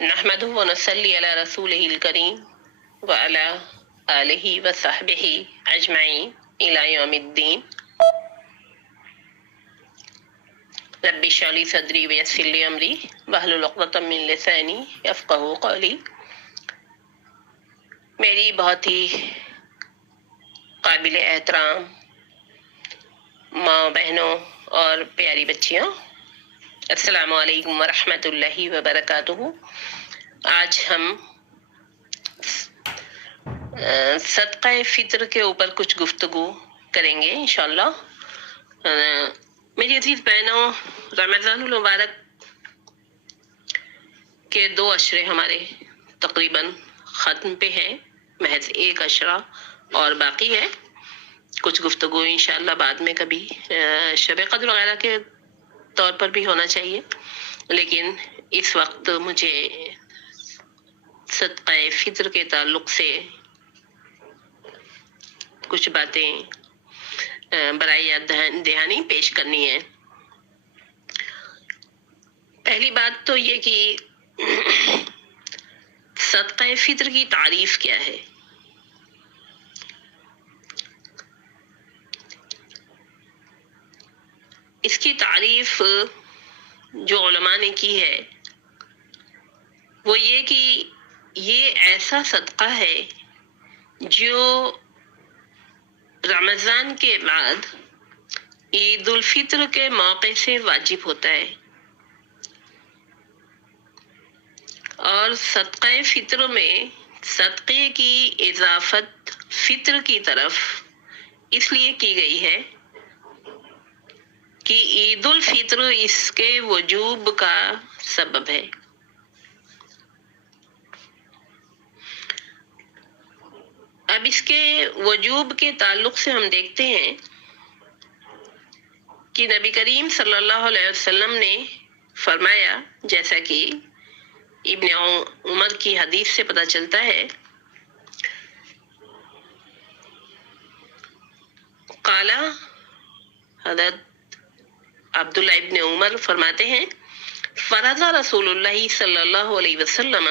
نحمدہ و نصلی علی رسولہ الکریم وعلی آلہ و صحبہ اجمعین الی یوم الدین۔ رب اشرح لی صدری ویسر لی امری واحلل عقدۃ من لسانی یفقہوا قولی۔ میری بہت ہی قابل احترام ماں، بہنوں اور پیاری بچیوں، السلام علیکم ورحمۃ اللہ وبرکاتہ۔ آج ہم صدقہ فطر کے اوپر کچھ گفتگو کریں گے انشاءاللہ۔ میری عزیز بہنوں، رمضان المبارک کے 2 اشرے ہمارے تقریباً ختم پہ ہیں، محض 1 اشرہ اور باقی ہے۔ کچھ گفتگو انشاءاللہ بعد میں کبھی شب قدر وغیرہ کے طور پر بھی ہونا چاہیے، لیکن اس وقت مجھے صدقہ فطر کے تعلق سے کچھ باتیں برائے یاد دہانی پیش کرنی ہے۔ پہلی بات تو یہ کہ صدقہ فطر کی تعریف کیا ہے۔ اس کی تعریف جو علماء نے کی ہے وہ یہ کہ یہ ایسا صدقہ ہے جو رمضان کے بعد عید الفطر کے موقع سے واجب ہوتا ہے، اور صدقہ فطر میں صدقے کی اضافت فطر کی طرف اس لیے کی گئی ہے کہ عید الفطر اس کے وجوب کا سبب ہے۔ اب اس کے وجوب کے تعلق سے ہم دیکھتے ہیں کہ نبی کریم صلی اللہ علیہ وسلم نے فرمایا، جیسا کہ ابن عمر کی حدیث سے پتہ چلتا ہے، قال، حضرت عبداللہ ابن عمر فرماتے ہیں، فرض رسول اللہ صلی اللہ علیہ وسلم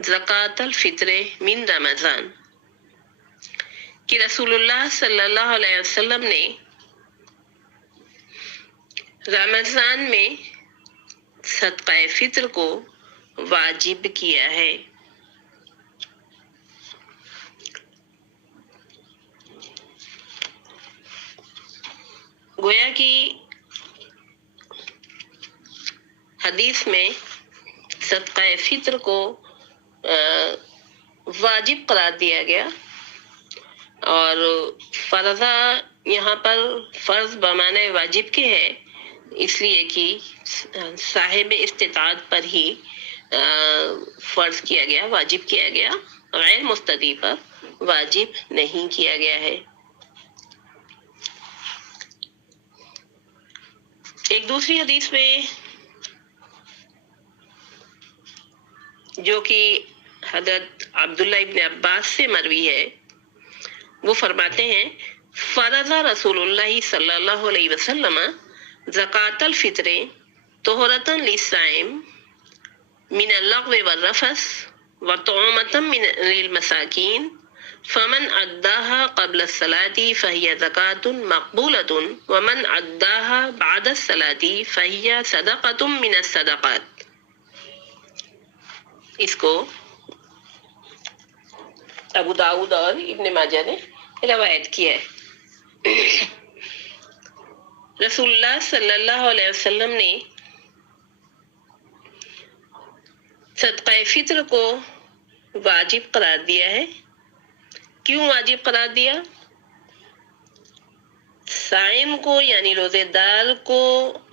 زکوٰۃ الفطر من رمضان، کہ رسول اللہ صلی اللہ علیہ وسلم نے رمضان میں صدقہ فطر کو واجب کیا ہے۔ گویا کہ حدیث میں صدقہ فطر کو واجب قرار دیا گیا، اور فرضہ یہاں پر فرض بمعنی واجب کے ہے، اس لیے کہ صاحب استطاعت پر ہی فرض کیا گیا، واجب کیا گیا، غیر مستطیع پر واجب نہیں کیا گیا ہے۔ ایک دوسری حدیث میں جو کہ حضرت عبداللہ ابن عباس سے مروی ہے، وہ فرماتے ہیں، فرض رسول اللہ صلی اللہ علیہ وسلم زکوٰۃ الفطر طہرۃ للصائم من اللغو والرفث وطعمۃ للمساکین فمن اداها قبل الصلاة فهي زکاة مقبولة ومن اداها بعد الصلاة فهي صدقة من الصدقات۔ اس کو ابو داؤد اور ابن ماجہ نے روایت کیا ہے۔ رسول اللہ صلی اللہ علیہ وسلم نے صدقہ فطر کو واجب قرار دیا ہے۔ کیوں واجب قرار دیا؟ صائم کو یعنی روزے دار کو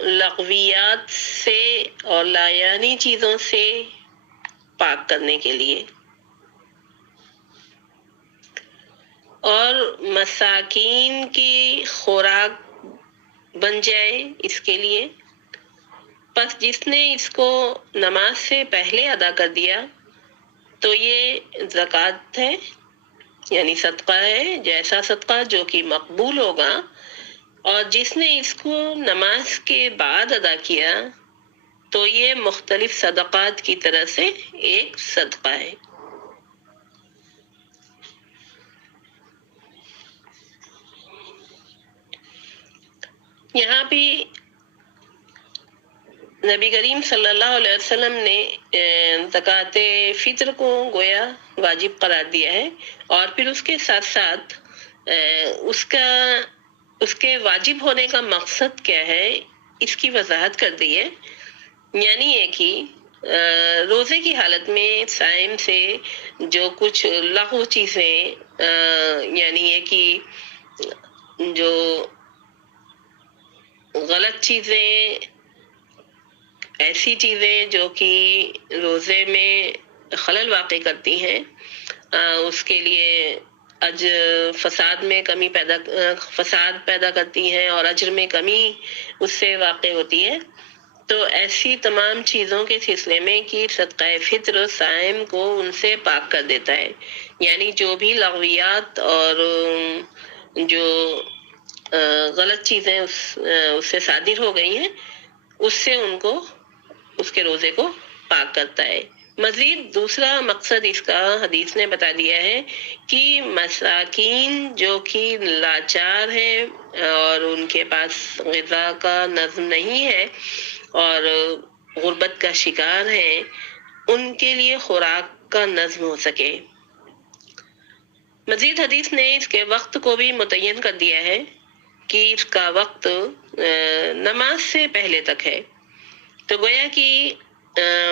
لغویات سے اور لایانی چیزوں سے پاک کرنے کے لیے، اور مساکین کی خوراک بن جائے اس کے لیے۔ پس جس نے اس کو نماز سے پہلے ادا کر دیا تو یہ زکوٰۃ ہے، یعنی صدقہ ہے، جیسا صدقہ جو کہ مقبول ہوگا، اور جس نے اس کو نماز کے بعد ادا کیا تو یہ مختلف صدقات کی طرح سے ایک صدقہ ہے۔ یہاں بھی نبی کریم صلی اللہ علیہ وسلم نے زکوٰۃ فطر کو گویا واجب قرار دیا ہے، اور پھر اس کے ساتھ ساتھ اس کے واجب ہونے کا مقصد کیا ہے اس کی وضاحت کر دی ہے۔ یعنی یہ کہ روزے کی حالت میں صائم سے جو کچھ لغو چیزیں، یعنی یہ کہ جو غلط چیزیں، ایسی چیزیں جو کہ روزے میں خلل واقع کرتی ہیں، اس کے لیے فساد پیدا کرتی ہیں اور اجر میں کمی اس سے واقع ہوتی ہے، تو ایسی تمام چیزوں کے سلسلے میں کہ صدقہ فطر صائم کو ان سے پاک کر دیتا ہے۔ یعنی جو بھی لغویات اور جو غلط چیزیں اس سے صادر ہو گئی ہیں، اس سے اس کے روزے کو پاک کرتا ہے۔ مزید دوسرا مقصد اس کا حدیث نے بتا دیا ہے کہ مساکین جو کہ لاچار ہیں اور ان کے پاس غذا کا نظم نہیں ہے اور غربت کا شکار ہیں، ان کے لیے خوراک کا نظم ہو سکے۔ مزید حدیث نے اس کے وقت کو بھی متعین کر دیا ہے کہ اس کا وقت نماز سے پہلے تک ہے۔ تو گویا کہ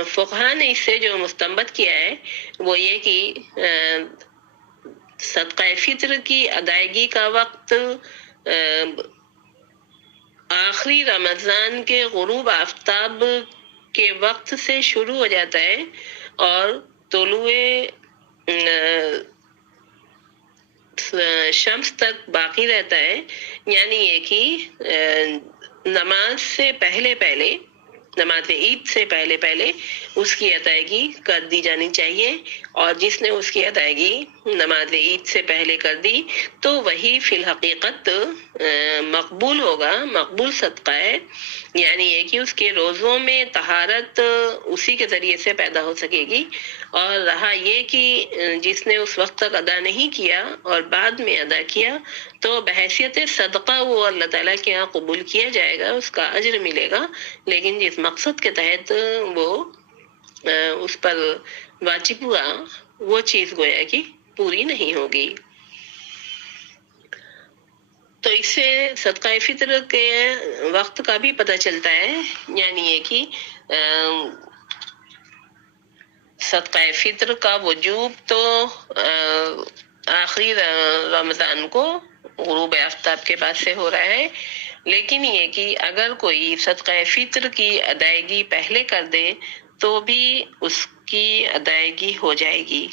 فقہا نے اس سے جو مستنبط کیا ہے وہ یہ کہ صدقہ فطر کی ادائیگی کا وقت آخری رمضان کے غروب آفتاب کے وقت سے شروع ہو جاتا ہے اور طلوع شمس تک باقی رہتا ہے۔ یعنی یہ کہ نماز عید سے پہلے اس کی ادائیگی کر دی جانی چاہیے، اور جس نے اس کی ادائیگی نماز عید سے پہلے کر دی تو وہی فی الحقیقت مقبول ہوگا، مقبول صدقہ ہے۔ یعنی یہ کہ اس کے روزوں میں طہارت اسی کے ذریعے سے پیدا ہو سکے گی، اور رہا یہ کہ جس نے اس وقت تک ادا نہیں کیا اور بعد میں ادا کیا تو بحیثیت صدقہ وہ اللہ تعالیٰ کے یہاں قبول کیا جائے گا، اس کا اجر ملے گا، لیکن جس مقصد کے تحت وہ اس پر واجب ہوا وہ چیز گویا کہ پوری نہیں ہوگی۔ تو اس سے صدقہ فطر کے وقت کا بھی پتہ چلتا ہے، یعنی یہ کہ صدقہ فطر کا وجوب تو آخری رمضان کو غروب آفتاب کے بعد سے ہو رہا ہے، لیکن یہ کہ اگر کوئی صدقہ فطر کی ادائیگی پہلے کر دے تو بھی اس کی ادائیگی ہو جائے گی۔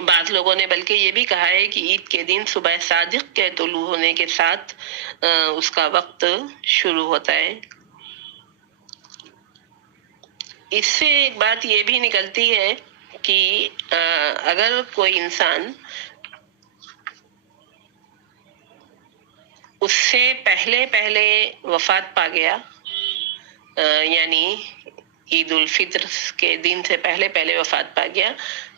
بعض لوگوں نے بلکہ یہ بھی کہا ہے کہ عید کے دن صبح صادق کے طلوع ہونے کے ساتھ اس کا وقت شروع ہوتا ہے۔ اس سے ایک بات یہ بھی نکلتی ہے کہ اگر کوئی انسان اس سے پہلے وفات پا گیا، یعنی عید الفطر کے دن سے پہلے وفات پا گیا،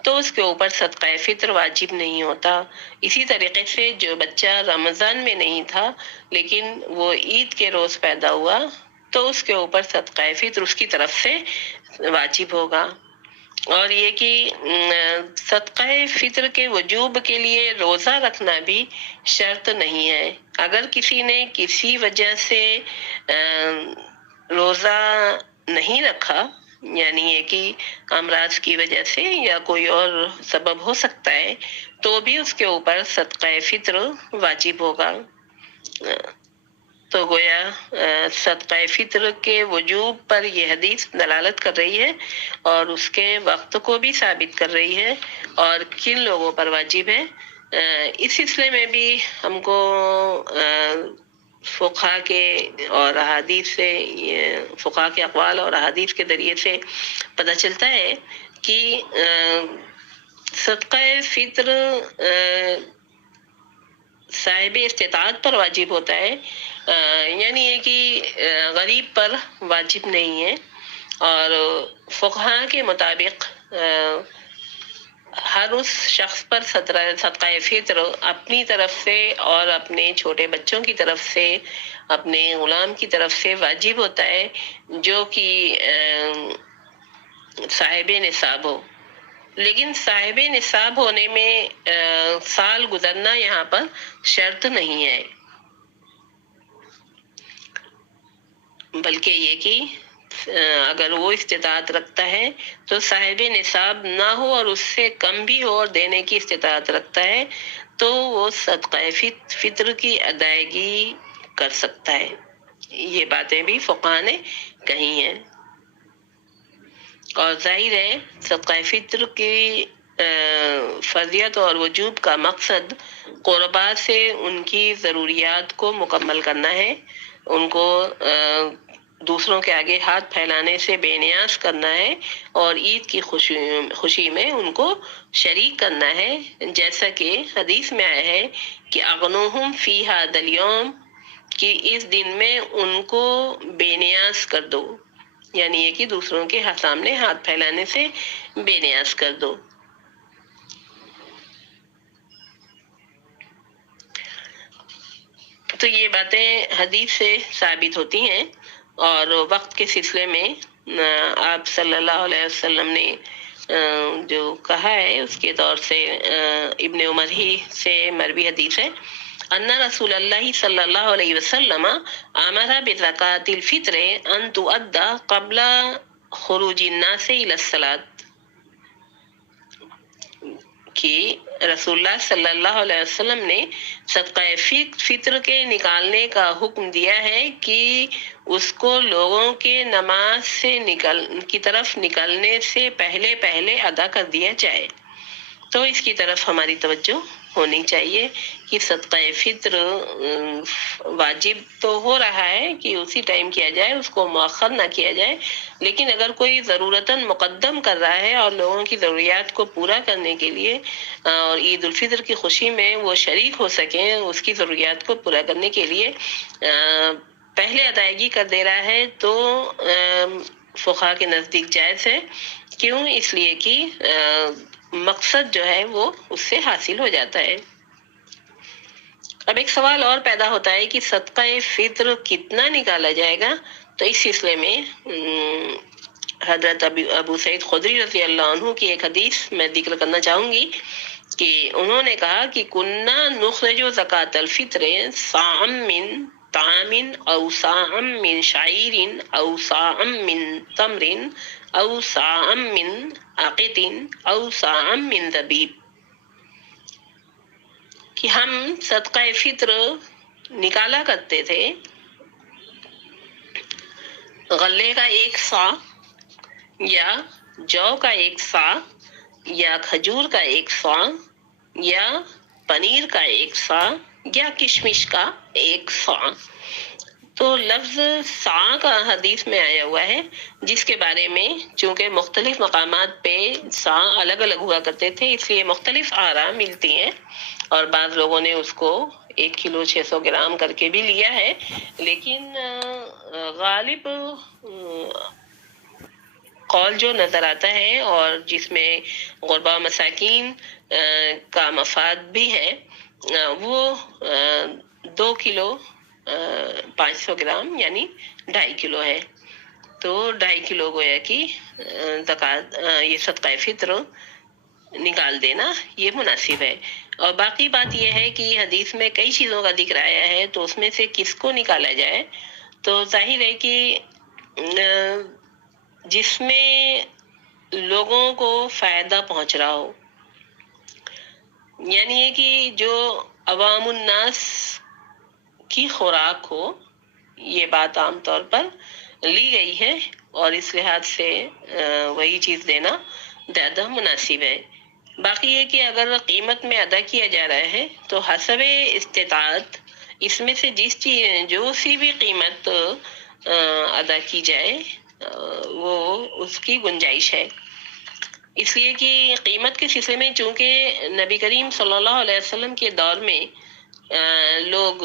تو اس کے اوپر صدقہ فطر واجب نہیں ہوتا۔ اسی طریقے سے جو بچہ رمضان میں نہیں تھا لیکن وہ عید کے روز پیدا ہوا تو اس کے اوپر صدقہ فطر اس کی طرف سے واجب ہوگا۔ اور یہ کہ صدقہ فطر کے وجوب کے لیے روزہ رکھنا بھی شرط نہیں ہے۔ اگر کسی نے کسی وجہ سے روزہ نہیں رکھا، یعنی یہ کہ امراض کی وجہ سے یا کوئی اور سبب ہو سکتا ہے، تو بھی اس کے اوپر صدقہ فطر واجب ہوگا۔ تو گویا صدقہ فطر کے وجوب پر یہ حدیث دلالت کر رہی ہے اور اس کے وقت کو بھی ثابت کر رہی ہے اور کن لوگوں پر واجب ہے۔ اس سلسلے میں بھی ہم کو فقہا کے اور احادیث سے، فقہا کے اقوال اور احادیث کے ذریعے سے پتہ چلتا ہے کہ صدقہ فطر صاحب استطاعت پر واجب ہوتا ہے، یعنی یہ کہ غریب پر واجب نہیں ہے۔ اور فقہاء کے مطابق ہر اس شخص پر صدقہ فطر اپنی طرف سے اور اپنے چھوٹے بچوں کی طرف سے، اپنے غلام کی طرف سے واجب ہوتا ہے، جو کہ صاحب نصاب ہو۔ لیکن صاحب نصاب ہونے میں سال گزرنا یہاں پر شرط نہیں ہے، بلکہ یہ کہ اگر وہ استطاعت رکھتا ہے تو صاحب نصاب نہ ہو اور اس سے کم بھی ہو اور دینے کی استطاعت رکھتا ہے تو وہ صدقہ فطر کی ادائیگی کر سکتا ہے۔ یہ باتیں بھی فقہاء نے کہی ہیں، اور ظاہر ہے صدقہ فطر کی فرضیت اور وجوب کا مقصد قربا سے ان کی ضروریات کو مکمل کرنا ہے، ان کو دوسروں کے آگے ہاتھ پھیلانے سے بے نیاز کرنا ہے، اور عید کی خوشی میں ان کو شریک کرنا ہے، جیسا کہ حدیث میں آیا ہے کہ اغنوہم فی ھذا الیوم، کہ اس دن میں ان کو بے نیاز کر دو، یعنی یہ کہ دوسروں کے سامنے ہاتھ پھیلانے سے بے نیاز کر دو۔ تو یہ باتیں حدیث سے ثابت ہوتی ہیں، اور وقت کے سلسلے میں آپ صلی اللہ علیہ وسلم نے جو کہا ہے اس کے طور سے ابن عمر ہی سے مروی حدیث ہے، ان رسول اللہ صلی اللہ علیہ وسلم امر بزکاۃ الفطر ان تؤدى قبل خروج الناس الى الصلاۃ، کہ رسول اللہ صلی اللہ علیہ وسلم نے صدقہ فطر کے نکالنے کا حکم دیا ہے کہ اس کو لوگوں کے نماز سے کی طرف نکلنے سے پہلے ادا کر دیا جائے۔ تو اس کی طرف ہماری توجہ ہونی چاہیے کہ صدقہ فطر واجب تو ہو رہا ہے کہ اسی ٹائم کیا جائے، اس کو مؤخر نہ کیا جائے، لیکن اگر کوئی ضرورتاً مقدم کر رہا ہے اور لوگوں کی ضروریات کو پورا کرنے کے لیے اور عید الفطر کی خوشی میں وہ شریک ہو سکیں، اس کی ضروریات کو پورا کرنے کے لیے پہلے ادائیگی کر دے رہا ہے، تو فقہاء کے نزدیک جائز ہے۔ کیوں؟ اس لیے کہ مقصد جو ہے وہ اس سے حاصل ہو جاتا ہے۔ اب ایک سوال اور پیدا ہوتا ہے کہ صدقہ فطر کتنا نکالا جائے گا؟ تو اس سلسلے میں حضرت ابو سعید خدری رضی اللہ عنہ کی ایک حدیث میں ذکر کرنا چاہوں گی کہ انہوں نے کہا کہ کننا نخرج زکاۃ الفطر صاعا من طعام او صاعا من شعیر او صاعا من تمر او صاعا من عقد او صاعا من زبیب، کہ ہم صدقہ فطر نکالا کرتے تھے غلے کا 1 صاع یا جو کا 1 صاع یا کھجور کا 1 صاع یا پنیر کا 1 صاع یا کشمش کا 1 صاع۔ تو لفظ صاع کا حدیث میں آیا ہوا ہے، جس کے بارے میں چونکہ مختلف مقامات پہ صاع الگ الگ ہوا کرتے تھے، اس لیے مختلف آراء ملتی ہیں، اور بعض لوگوں نے اس کو 1 کلو 600 گرام کر کے بھی لیا ہے، لیکن غالب قول جو نظر آتا ہے اور جس میں غربا مساکین کا مفاد بھی ہے، وہ 2 کلو 500 گرام یعنی 2.5 کلو ہے۔ تو 2.5 کلو گویا کہ زکوٰۃ یہ صدقہ فطر نکال دینا یہ مناسب ہے۔ اور باقی بات یہ ہے کہ حدیث میں کئی چیزوں کا ذکر آیا ہے، تو اس میں سے کس کو نکالا جائے؟ تو ظاہر ہے کہ جس میں لوگوں کو فائدہ پہنچ رہا ہو، یعنی یہ کہ جو عوام الناس کی خوراک ہو، یہ بات عام طور پر لی گئی ہے، اور اس لحاظ سے وہی چیز دینا زیادہ مناسب ہے۔ باقی یہ کہ اگر قیمت میں ادا کیا جا رہا ہے تو حسب استطاعت اس میں سے جو سی بھی قیمت ادا کی جائے وہ اس کی گنجائش ہے، اس لیے کہ قیمت کے سلسلے میں چونکہ نبی کریم صلی اللہ علیہ وسلم کے دور میں لوگ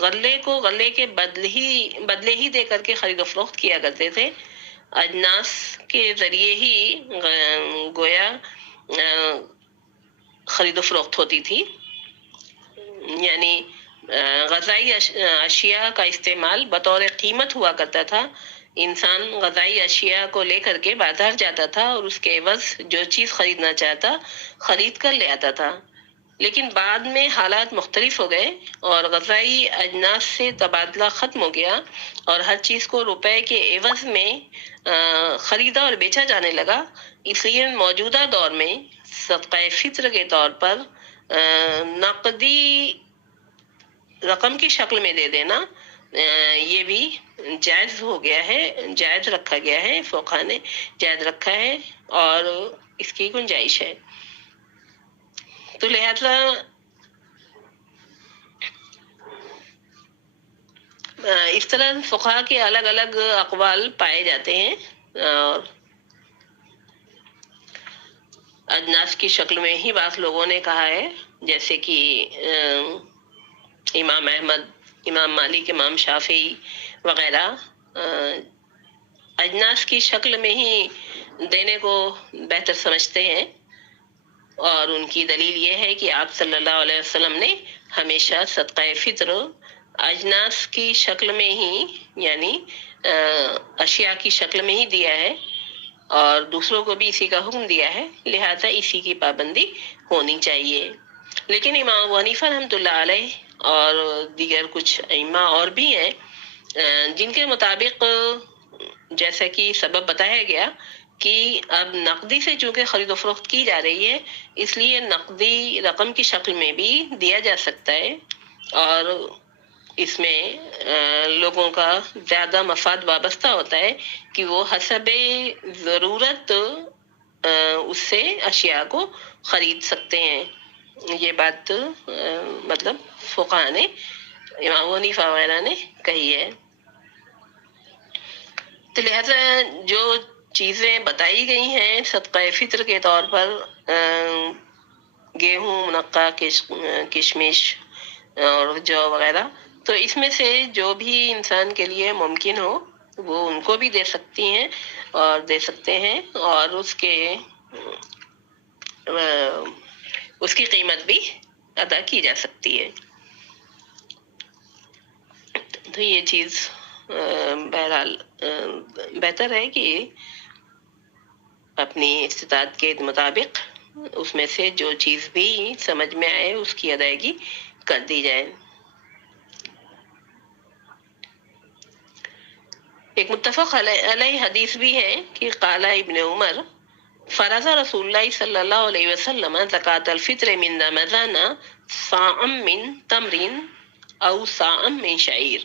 غلے کو غلے کے بدلے ہی دے کر کے خرید و فروخت کیا کرتے تھے. اجناس کے ذریعے ہی گویا خرید و فروخت ہوتی تھی. یعنی غذائی اشیاء کا استعمال بطور قیمت ہوا کرتا تھا. انسان غذائی اشیاء کو لے کر کے بازار جاتا تھا اور اس کے عوض جو چیز خریدنا چاہتا خرید کر لے آتا تھا. لیکن بعد میں حالات مختلف ہو گئے اور غذائی اجناس سے تبادلہ ختم ہو گیا اور ہر چیز کو روپے کے عوض میں خریدا اور بیچا جانے لگا. اس لیے موجودہ دور میں صدقہ فطر کے طور پر نقدی رقم کی شکل میں دے دینا یہ بھی جائز ہو گیا ہے، جائز رکھا گیا ہے، فقہا نے جائز رکھا ہے اور اس کی گنجائش ہے. تو لہذا اس طرح فقہا کے الگ الگ اقوال پائے جاتے ہیں اور اجناس کی شکل میں ہی بعض لوگوں نے کہا ہے، جیسے کہ امام احمد، امام مالک، امام شافعی وغیرہ اجناس کی شکل میں ہی دینے کو بہتر سمجھتے ہیں. اور ان کی دلیل یہ ہے کہ آپ صلی اللہ علیہ وسلم نے ہمیشہ صدقہ فطر اجناس کی شکل میں ہی یعنی اشیاء کی شکل میں ہی دیا ہے اور دوسروں کو بھی اسی کا حکم دیا ہے، لہذا اسی کی پابندی ہونی چاہیے. لیکن امام ابو حنیفہ رحمۃ اللہ علیہ اور دیگر کچھ ائمہ اور بھی ہیں جن کے مطابق جیسا کہ سبب بتایا گیا کہ اب نقدی سے چونکہ خرید و فروخت کی جا رہی ہے اس لیے نقدی رقم کی شکل میں بھی دیا جا سکتا ہے اور اس میں لوگوں کا زیادہ مفاد وابستہ ہوتا ہے کہ وہ حسب ضرورت اس سے اشیاء کو خرید سکتے ہیں. یہ بات مطلب فقہا نے، امام ابو حنیفہ وغیرہ نے کہی ہے. تو لہذا جو چیزیں بتائی گئی ہیں صدقہ فطر کے طور پر گیہوں، منقع، کشمش اور جو وغیرہ، تو اس میں سے جو بھی انسان کے لیے ممکن ہو وہ ان کو بھی دے سکتی ہیں اور دے سکتے ہیں اور اس کی قیمت بھی ادا کی جا سکتی ہے. تو یہ چیز بہرحال بہتر ہے کہ اپنی استطاعت کے مطابق اس میں سے جو چیز بھی سمجھ میں آئے اس کی ادائیگی کر دی جائے. ایک متفق علیہ حدیث بھی ہے کہ قال ابن عمر فرض رسول اللہ صلی اللہ علیہ وسلم زکاة الفطر من رمضان صاعا من تمر او صاعا من شعیر،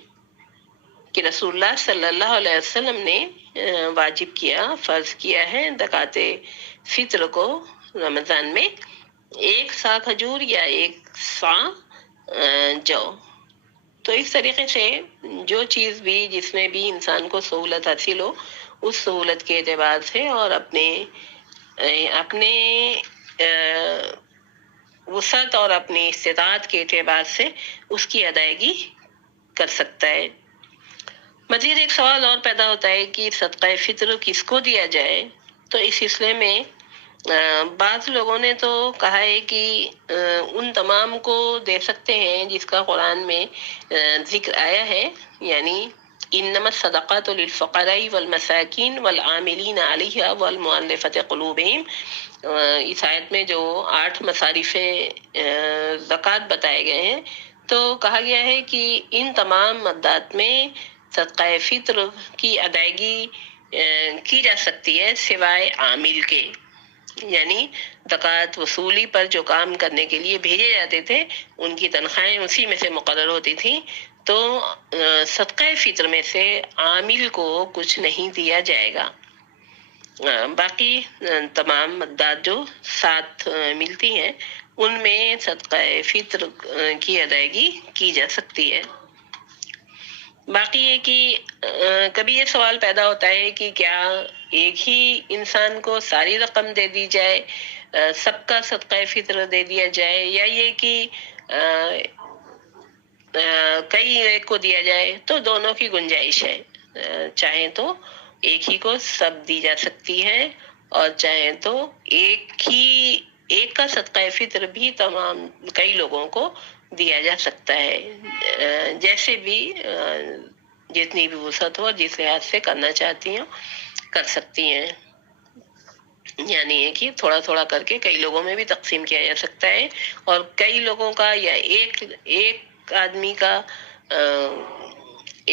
کہ رسول اللہ صلی اللہ علیہ وسلم نے واجب کیا، فرض کیا ہے زکوٰۃ فطر کو رمضان میں 1 سا کھجور یا 1 سا جو. تو اس طریقے سے جو چیز بھی جس میں بھی انسان کو سہولت حاصل ہو اس سہولت کے اعتبار سے اور اپنے وسعت اور اپنی استطاعت کے اعتبار سے اس کی ادائیگی کر سکتا ہے. مزید ایک سوال اور پیدا ہوتا ہے کہ صدقہ فطر کس کو دیا جائے. تو اس سلسلے میں بعض لوگوں نے تو کہا ہے کہ ان تمام کو دے سکتے ہیں جس کا قرآن میں ذکر آیا ہے، یعنی انما الصدقات للفقراء والمساکین والعاملین علیہا والمؤلفۃ قلوبہم. اس آیت میں جو 8 مصارف زکوٰۃ بتائے گئے ہیں تو کہا گیا ہے کہ ان تمام مدات میں صدقہ فطر کی ادائیگی کی جا سکتی ہے سوائے عامل کے، یعنی زکوٰۃ وصولی پر جو کام کرنے کے لیے بھیجے جاتے تھے ان کی تنخواہیں اسی میں سے مقرر ہوتی تھیں. تو صدقہ فطر میں سے عامل کو کچھ نہیں دیا جائے گا. باقی تمام مدات جو ساتھ ملتی ہیں ان میں صدقہ فطر کی ادائیگی کی جا سکتی ہے. باقی یہ کہ کبھی یہ سوال پیدا ہوتا ہے کہ کیا ایک ہی انسان کو ساری رقم دے دی جائے، سب کا صدقہ فطر دے دیا جائے، یا یہ کہ کئی ایک کو دیا جائے تو دونوں کی گنجائش ہے. چاہیں تو ایک ہی کو سب دی جا سکتی ہے، اور چاہیں تو ایک کا صدقہ فطر بھی تمام کئی لوگوں کو دیا جا سکتا ہے. جیسے بھی جتنی بھی وسعت ہو، جس لحاظ سے کرنا چاہتی ہیں کر سکتی ہیں. یعنی ہے کہ تھوڑا تھوڑا کر کے کئی لوگوں میں بھی تقسیم کیا جا سکتا ہے، اور کئی لوگوں کا یا ایک آدمی کا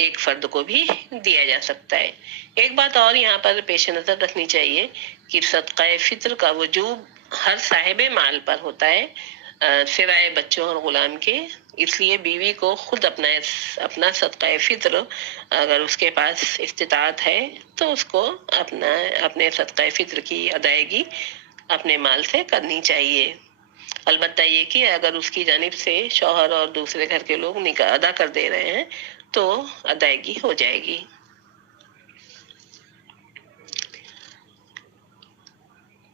ایک فرد کو بھی دیا جا سکتا ہے. ایک بات اور یہاں پر پیش نظر رکھنی چاہیے کہ صدقہ فطر کا وجوب ہر صاحب مال پر ہوتا ہے، سوائے بچوں اور غلام کے. اس لیے بیوی کو خود اپنا صدقہ فطر اگر اس کے پاس استطاعت ہے تو اس کو اپنے صدقہ فطر کی ادائیگی اپنے مال سے کرنی چاہیے. البتہ یہ کہ اگر اس کی جانب سے شوہر اور دوسرے گھر کے لوگ ادا کر دے رہے ہیں تو ادائیگی ہو جائے گی.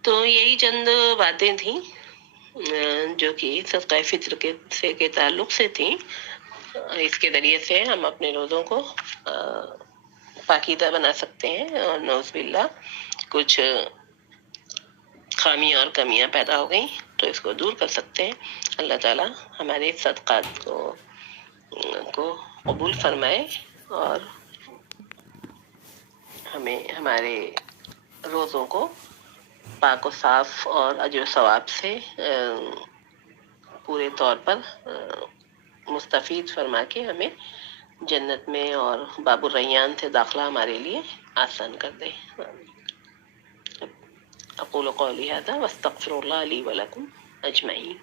تو یہی چند باتیں تھیں جو کہ صدقہ فطر کے تعلق سے تھیں. اس کے ذریعے سے ہم اپنے روزوں کو پاکیزہ بنا سکتے ہیں، اور نعوذ باللہ کچھ خامیاں اور کمیاں پیدا ہو گئیں تو اس کو دور کر سکتے ہیں. اللہ تعالی ہمارے صدقات کو قبول فرمائے، اور ہمیں ہمارے روزوں کو پاک و صاف اور اجر و ثواب سے پورے طور پر مستفید فرما کے ہمیں جنت میں اور باب الریان سے داخلہ ہمارے لیے آسان کر دے. اقول قولی هذا واستغفر الله لي ولكم اجمعین.